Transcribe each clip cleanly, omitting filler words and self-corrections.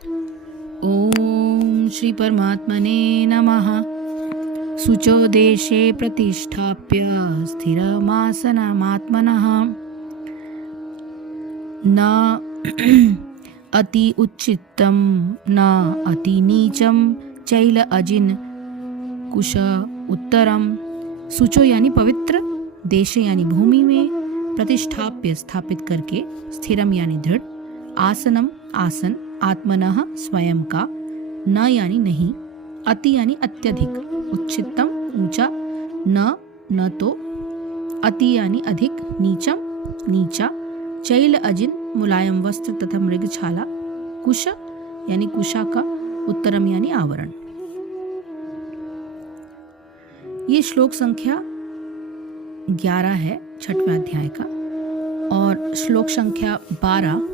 ओम श्री परमात्मने नमः। शुचो देशे प्रतिष्ठाप्य स्थिरमासनमात्मनः न अति उच्चित्तं न अति नीचं चैल अजिन कुश उत्तरम। शुचो यानी पवित्र, देश यानी भूमि में, प्रतिष्ठाप्य स्थापित करके, स्थिरम यानी दृढ़, आसनम आसन, आत्मनः स्वयं का, न यानी नहीं, अति यानी अत्यधिक, उच्चितम ऊंचा, न तो, अति यानी अधिक, नीचम नीचा, चैल अजिन मुलायम वस्त्र तथा मृगछाला, कुश यानी कुशा का, उत्तरम यानी आवरण। ये श्लोक संख्या 11 है 6वें अध्याय का, और श्लोक संख्या 12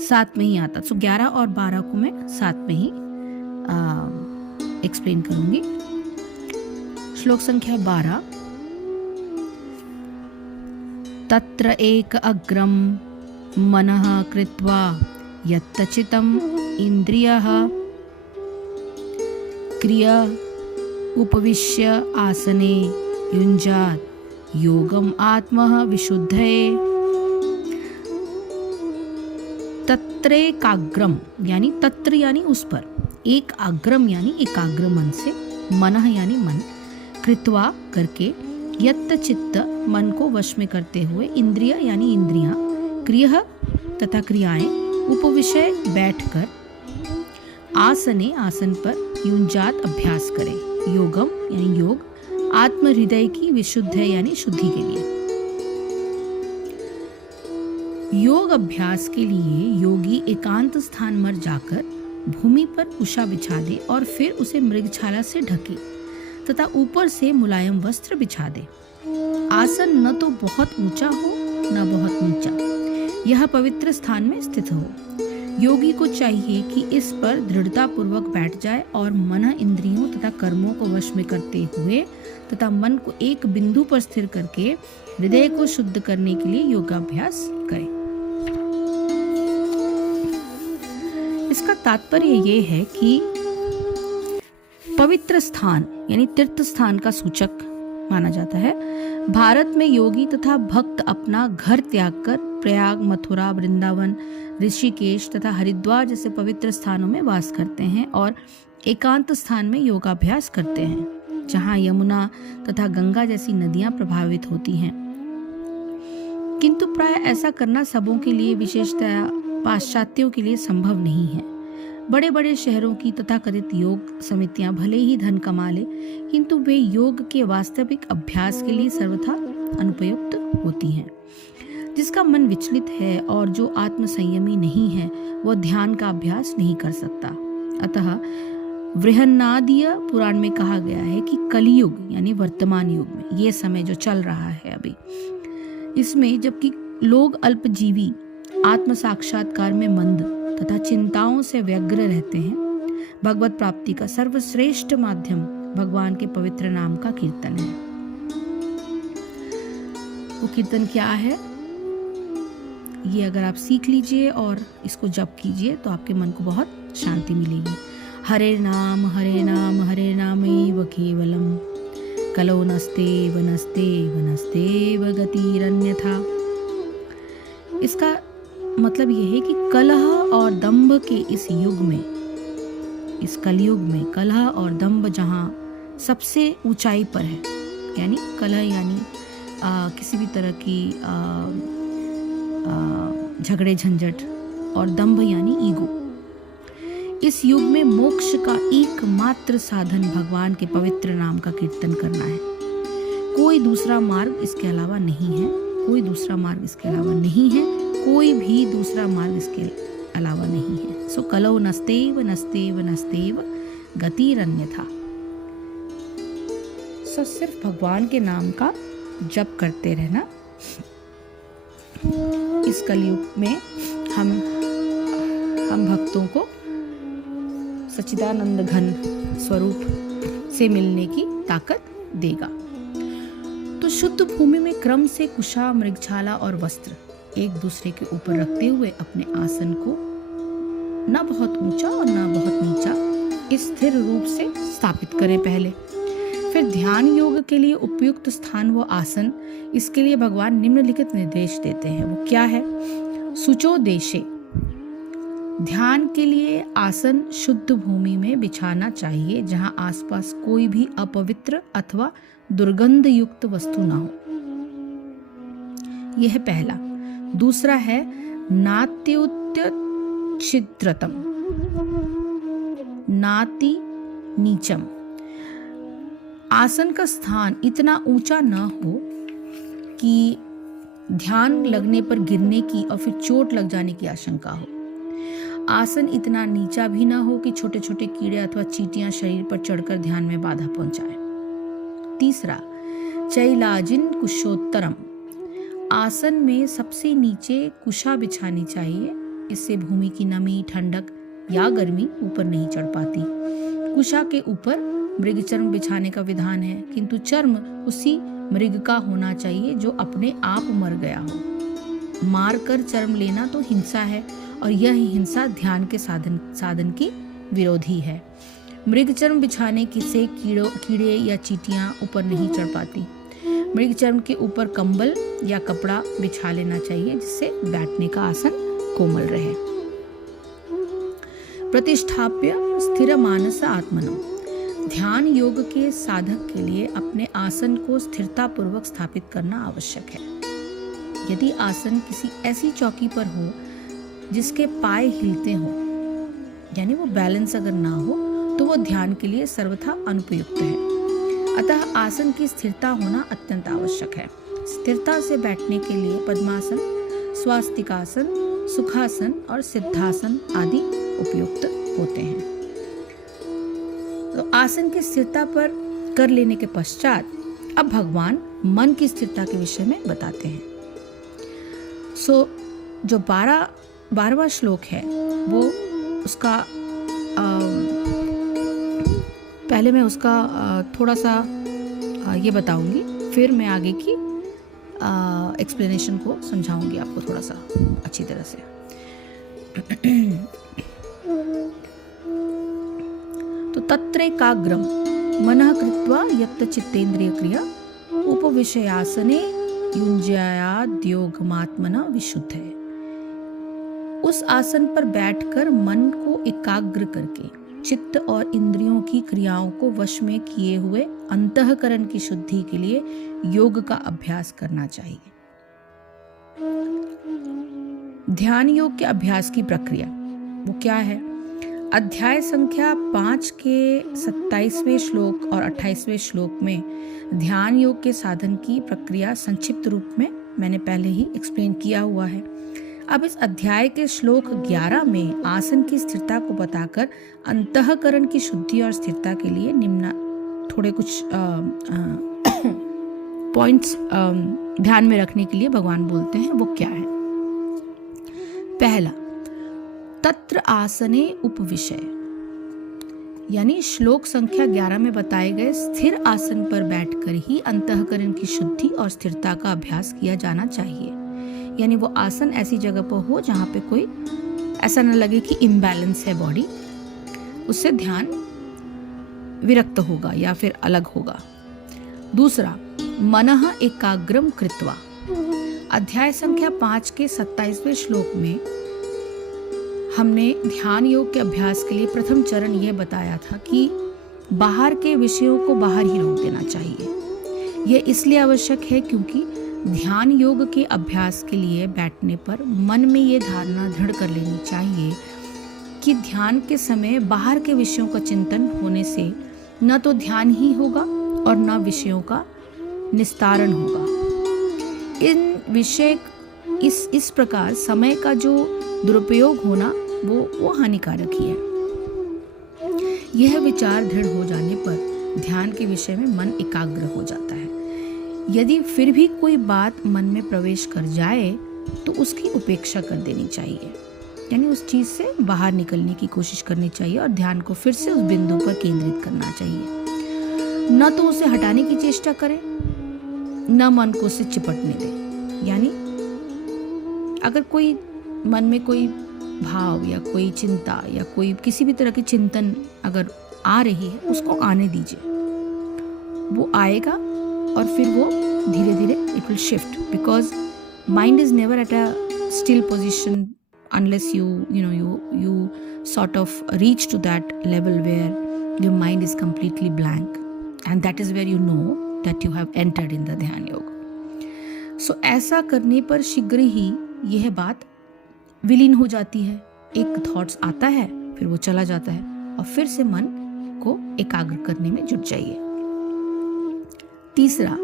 साथ में ही आता। तो 11 और 12 को मैं साथ में ही एक्सप्लेन करूंगी। श्लोक संख्या 12, तत्र एक अग्रम मनः कृत्वा यत्तचितम् इंद्रियः क्रिया उपविश्य आसने युञ्जात् योगम आत्मः विशुद्धये। तत्रेकाग्रम यानी तत्र यानी उस पर, एक आग्रम यानी एकाग्र मन से, मनः यानी मन, कृत्वा करके, यत्त चित्त मन को वश में करते हुए, इंद्रिय यानी इंद्रियां, क्रिया तथा क्रियाएं, उपविषय बैठकर, आसने आसन पर, युञ्जात अभ्यास करें, योगम यानी योग, आत्म हृदय की विशुद्ध यानी शुद्धि के लिए। योग अभ्यास के लिए योगी एकांत स्थान पर जाकर भूमि पर कुशा बिछा दे और फिर उसे मृगछाला से ढके तथा ऊपर से मुलायम वस्त्र बिछा दे। आसन न तो बहुत ऊंचा हो न बहुत नीचा, यह पवित्र स्थान में स्थित हो। योगी को चाहिए कि इस पर दृढ़ता पूर्वक बैठ जाए और मन इंद्रियों तथा कर्मों को वश में करते हुए तथा मन को एक बिंदु पर स्थिर करके हृदय को शुद्ध करने के लिए योगाभ्यास करे। इसका तात्पर्य ये है कि पवित्र स्थान यानी तीर्थ स्थान का सूचक माना जाता है। भारत में योगी तथा भक्त अपना घर त्याग कर प्रयाग, मथुरा, वृंदावन, ऋषिकेश तथा हरिद्वार जैसे पवित्र स्थानों में वास करते हैं और एकांत स्थान में योगाभ्यास करते हैं, जहां यमुना तथा गंगा जैसी नदियां प्रभावित होती हैं। किंतु प्राय ऐसा करना सबों के लिए, विशेषतया पाश्चात्यों के लिए संभव नहीं है। बड़े बड़े शहरों की तथाकथित योग समितियां भले ही धन कमा ले, किंतु वे योग के वास्तविक अभ्यास के लिए सर्वथा अनुपयुक्त होती हैं। जिसका मन विचलित है और जो आत्म संयमी नहीं है, वह ध्यान का अभ्यास नहीं कर सकता। अतः बृहन्नादीय पुराण में कहा गया है कि कलियुग यानी वर्तमान युग में, ये समय जो चल रहा है अभी, इसमें जबकि लोग अल्पजीवी, आत्म साक्षात्कार में मंद तथा चिंताओं से व्यग्र रहते हैं, भगवत प्राप्ति का सर्वश्रेष्ठ माध्यम भगवान के पवित्र नाम का कीर्तन है। वो कीर्तन क्या है, ये अगर आप सीख लीजिए और इसको जप कीजिए तो आपके मन को बहुत शांति मिलेगी। हरे नाम हरे नामैव केवलम, कलौ नस्तेव नस्तेव नस्तेव गतिरन्यथा। इसका मतलब ये है कि कलह और दंभ के इस युग में, इस कलयुग में कलह और दंभ जहाँ सबसे ऊंचाई पर है, यानी कलह यानी किसी भी तरह की झगड़े झंझट, और दंभ यानी ईगो। इस युग में मोक्ष का एकमात्र साधन भगवान के पवित्र नाम का कीर्तन करना है। कोई दूसरा मार्ग इसके अलावा नहीं है, कोई दूसरा मार्ग इसके अलावा नहीं है, कोई भी दूसरा मार्ग इसके अलावा नहीं है। सो कलौ नस्तेव नस्तेव नस्तेव गतिरन्यथा। सो सिर्फ भगवान के नाम का जप करते रहना। इस कलयुग में हम भक्तों को सच्चिदानंद घन स्वरूप से मिलने की ताकत देगा। तो शुद्ध भूमि में क्रम से कुशा, मृगछाला और वस्त्र एक दूसरे के ऊपर रखते हुए अपने आसन को न बहुत ऊंचा और न बहुत नीचा, स्थिर रूप से स्थापित करें पहले। फिर ध्यान योग के लिए उपयुक्त स्थान व आसन, इसके लिए भगवान निम्नलिखित निर्देश देते हैं। वो क्या है? शुचो देशे, ध्यान के लिए आसन शुद्ध भूमि में बिछाना चाहिए जहां आसपास कोई भी अपवित्र अथवा दुर्गंध युक्त वस्तु ना हो। यह है पहला। दूसरा है नात्युत्छिद्रतम, नाति नीचम, आसन का स्थान इतना ऊंचा न हो कि ध्यान लगने पर गिरने की और फिर चोट लग जाने की आशंका हो। आसन इतना नीचा भी ना हो कि छोटे छोटे कीड़े अथवा चींटियां शरीर पर चढ़कर ध्यान में बाधा पहुंचाए। तीसरा, चैलाजिन कुशोत्तरम, आसन में सबसे नीचे कुशा बिछानी चाहिए। इससे भूमि की नमी, ठंडक या गर्मी ऊपर नहीं चढ़ पाती। कुशा के ऊपर मृग चर्म बिछाने का विधान है, किंतु चर्म उसी मृग का होना चाहिए जो अपने आप मर गया हो। मार कर चर्म लेना तो हिंसा है और यह हिंसा ध्यान के साधन की विरोधी है। मृग चर्म बिछाने से कीड़े या चींटियां ऊपर नहीं चढ़ पाती। मृग चर्म के ऊपर कंबल या कपड़ा बिछा लेना चाहिए जिससे बैठने का आसन कोमल रहे। प्रतिष्ठाप्य स्थिर मानस आत्मनो, ध्यान योग के साधक के लिए अपने आसन को स्थिरता पूर्वक स्थापित करना आवश्यक है। यदि आसन किसी ऐसी चौकी पर हो जिसके पाए हिलते हो, यानी वो बैलेंस अगर ना हो, तो वो ध्यान के लिए सर्वथा अनुपयुक्त है। अतः आसन की स्थिरता होना अत्यंत आवश्यक है। स्थिरता से बैठने के लिए पद्मासन, स्वास्तिकासन, सुखासन और सिद्धासन आदि उपयुक्त होते हैं। तो आसन की स्थिरता पर कर लेने के पश्चात अब भगवान मन की स्थिरता के विषय में बताते हैं। जो 12वां श्लोक है वो उसका पहले मैं उसका थोड़ा सा ये बताऊंगी, फिर मैं आगे की एक्सप्लेनेशन को समझाऊंगी आपको थोड़ा सा अच्छी तरह से। तो तत्रैकाग्रम मनः कृत्वा यत् चित्तेन्द्रिय क्रिया उपविशयासने युञ्ज्याद्योगमात्मना विशुद्ध है। उस आसन पर बैठकर मन को एकाग्र करके चित्त और इंद्रियों की क्रियाओं को वश में किए हुए अंतःकरण की शुद्धि के लिए योग का अभ्यास करना चाहिए। ध्यान योग के अभ्यास की प्रक्रिया वो क्या है? अध्याय संख्या 5 के 27वें श्लोक और 28वें श्लोक में ध्यान योग के साधन की प्रक्रिया संक्षिप्त रूप में मैंने पहले ही एक्सप्लेन किया हुआ है। अब इस अध्याय के श्लोक 11 में आसन की स्थिरता को बताकर अंतःकरण की शुद्धि और स्थिरता के लिए निम्न थोड़े कुछ पॉइंट्स ध्यान में रखने के लिए भगवान बोलते हैं। वो क्या है? पहला, तत्र आसने उपविशय, यानी श्लोक संख्या 11 में बताए गए स्थिर आसन पर बैठकर ही अंतःकरण की शुद्धि और स्थिरता का अभ्यास किया जाना चाहिए। यानी वो आसन ऐसी जगह पर हो जहाँ पे कोई ऐसा न लगे कि इम्बैलेंस है बॉडी, उससे ध्यान विरक्त होगा या फिर अलग होगा। दूसरा, मनः एकाग्रम कृत्वा, अध्याय संख्या 5 के 27वें श्लोक में हमने ध्यान योग के अभ्यास के लिए प्रथम चरण यह बताया था कि बाहर के विषयों को बाहर ही रोक देना चाहिए। यह इसलिए आवश्यक है क्योंकि ध्यान योग के अभ्यास के लिए बैठने पर मन में ये धारणा दृढ़ कर लेनी चाहिए कि ध्यान के समय बाहर के विषयों का चिंतन होने से न तो ध्यान ही होगा और न विषयों का निस्तारण होगा। इस प्रकार समय का जो दुरुपयोग होना वो हानिकारक ही है। यह विचार दृढ़ हो जाने पर ध्यान के विषय में मन एकाग्र हो जाता है। यदि फिर भी कोई बात मन में प्रवेश कर जाए तो उसकी उपेक्षा कर देनी चाहिए, यानी उस चीज से बाहर निकलने की कोशिश करनी चाहिए और ध्यान को फिर से उस बिंदु पर केंद्रित करना चाहिए। न तो उसे हटाने की चेष्टा करें, न मन को उससे चिपटने दें। यानी अगर कोई मन में कोई भाव या कोई चिंता या कोई किसी भी तरह की चिंतन अगर आ रही है, उसको आने दीजिए। वो आएगा और फिर वो धीरे धीरे it will shift, because mind is never at a still position unless you sort of reach to that level where your mind is completely blank, and that is where you know that you have entered in the ध्यान योग। So ऐसा करने पर शीघ्र ही यह बात विलीन हो जाती है। एक थॉट्स आता है, फिर वो चला जाता है और फिर से मन को एकाग्र करने में जुट जाइए। तीसरा,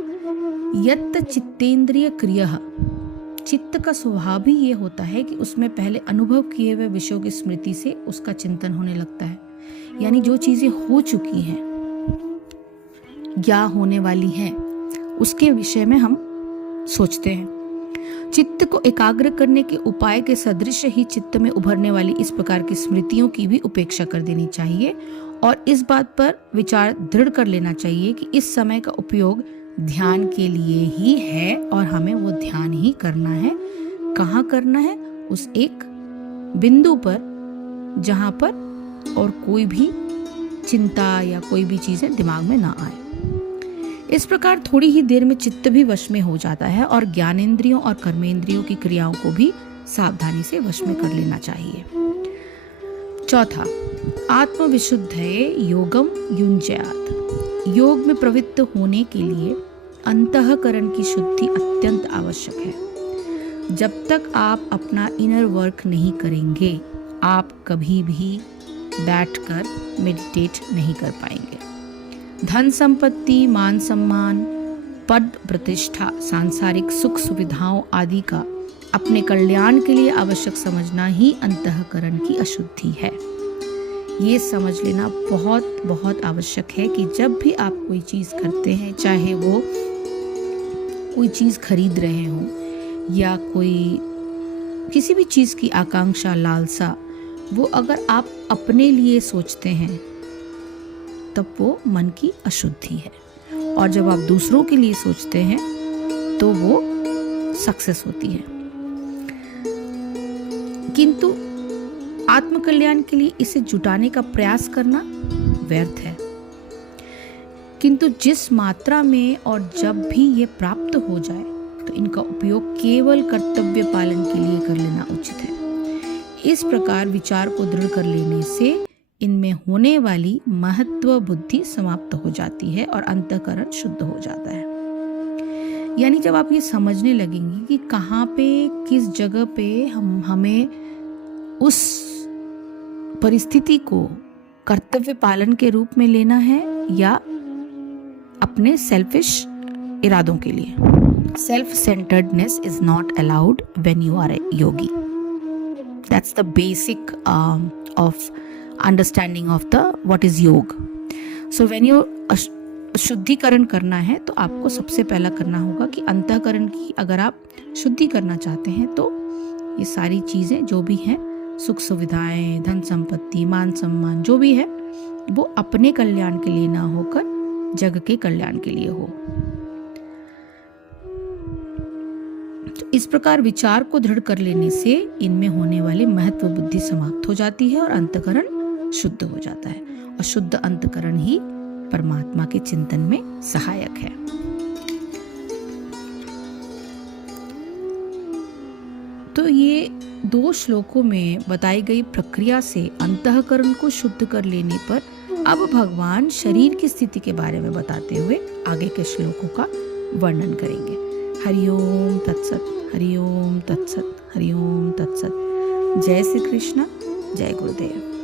यत्त चित्तेंद्रिय क्रियः, चित्त का स्वभाव भी ये होता है कि उसमें पहले अनुभव किए हुए विषयों की स्मृति से उसका चिंतन होने लगता है। यानी जो चीजें हो चुकी हैं या होने वाली हैं, उसके विषय में हम सोचते हैं। चित्त को एकाग्र करने के उपाय के सदृश ही चित्त में उभरने वाली इस प्रकार की स्मृतियों की भी उपेक्षा कर देनी चाहिए और इस बात पर विचार दृढ़ कर लेना चाहिए कि इस समय का उपयोग ध्यान के लिए ही है और हमें वो ध्यान ही करना है। कहाँ करना है? उस एक बिंदु पर जहाँ पर और कोई भी चिंता या कोई भी चीजें दिमाग में ना आए। इस प्रकार थोड़ी ही देर में चित्त भी वश में हो जाता है और ज्ञानेंद्रियों और कर्मेंद्रियों की क्रियाओं को भी सावधानी से वश में कर लेना चाहिए। चौथा, आत्मविशुद्धये योगम युञ्ज्यात्, योग में प्रवृत्त होने के लिए अंतःकरण की शुद्धि अत्यंत आवश्यक है। जब तक आप अपना इनर वर्क नहीं करेंगे, आप कभी भी बैठकर मेडिटेट नहीं कर पाएंगे। धन संपत्ति, मान सम्मान, पद प्रतिष्ठा, सांसारिक सुख सुविधाओं आदि का अपने कल्याण के लिए आवश्यक समझना ही अंतःकरण की अशुद्धि है। ये समझ लेना बहुत बहुत आवश्यक है कि जब भी आप कोई चीज़ करते हैं, चाहे वो कोई चीज़ खरीद रहे हो या कोई किसी भी चीज़ की आकांक्षा, लालसा, वो अगर आप अपने लिए सोचते हैं तब वो मन की अशुद्धि है और जब आप दूसरों के लिए सोचते हैं तो वो सक्सेस होती है। किंतु आत्मकल्याण के लिए इसे जुटाने का प्रयास करना व्यर्थ है। किंतु जिस मात्रा में और जब भी ये प्राप्त हो जाए तो इनका उपयोग केवल कर्तव्य पालन के लिए कर लेना उचित है। इस प्रकार विचार को दृढ़ कर लेने से इनमें होने वाली महत्व बुद्धि समाप्त हो जाती है और अंतःकरण शुद्ध हो जाता है। यानी जब आप ये समझने लगेंगे कि कहाँ पे, किस जगह पे हमें उस परिस्थिति को कर्तव्य पालन के रूप में लेना है या अपने सेल्फिश इरादों के लिए। Self centredness is not allowed when you are a yogi. That's the basic of understanding of the what is yoga. So when you शुद्धिकरण करना है तो आपको सबसे पहला करना होगा कि अंतःकरण की अगर आप शुद्धि करना चाहते हैं तो ये सारी चीज़ें जो भी हैं, सुख सुविधाएं, धन संपत्ति, मान सम्मान, जो भी है वो अपने कल्याण के लिए ना होकर जग के कल्याण के लिए हो। तो इस प्रकार विचार को दृढ़ कर लेने से इनमें होने वाली महत्व बुद्धि समाप्त हो जाती है और अंतःकरण शुद्ध हो जाता है और शुद्ध अंतःकरण ही परमात्मा के चिंतन में सहायक है। तो ये 2 श्लोकों में बताई गई प्रक्रिया से अंतःकरण को शुद्ध कर लेने पर अब भगवान शरीर की स्थिति के बारे में बताते हुए आगे के श्लोकों का वर्णन करेंगे। हरिओम तत्सत, हरिओम तत्सत, हरिओम तत्सत। जय श्री कृष्ण, जय गुरुदेव।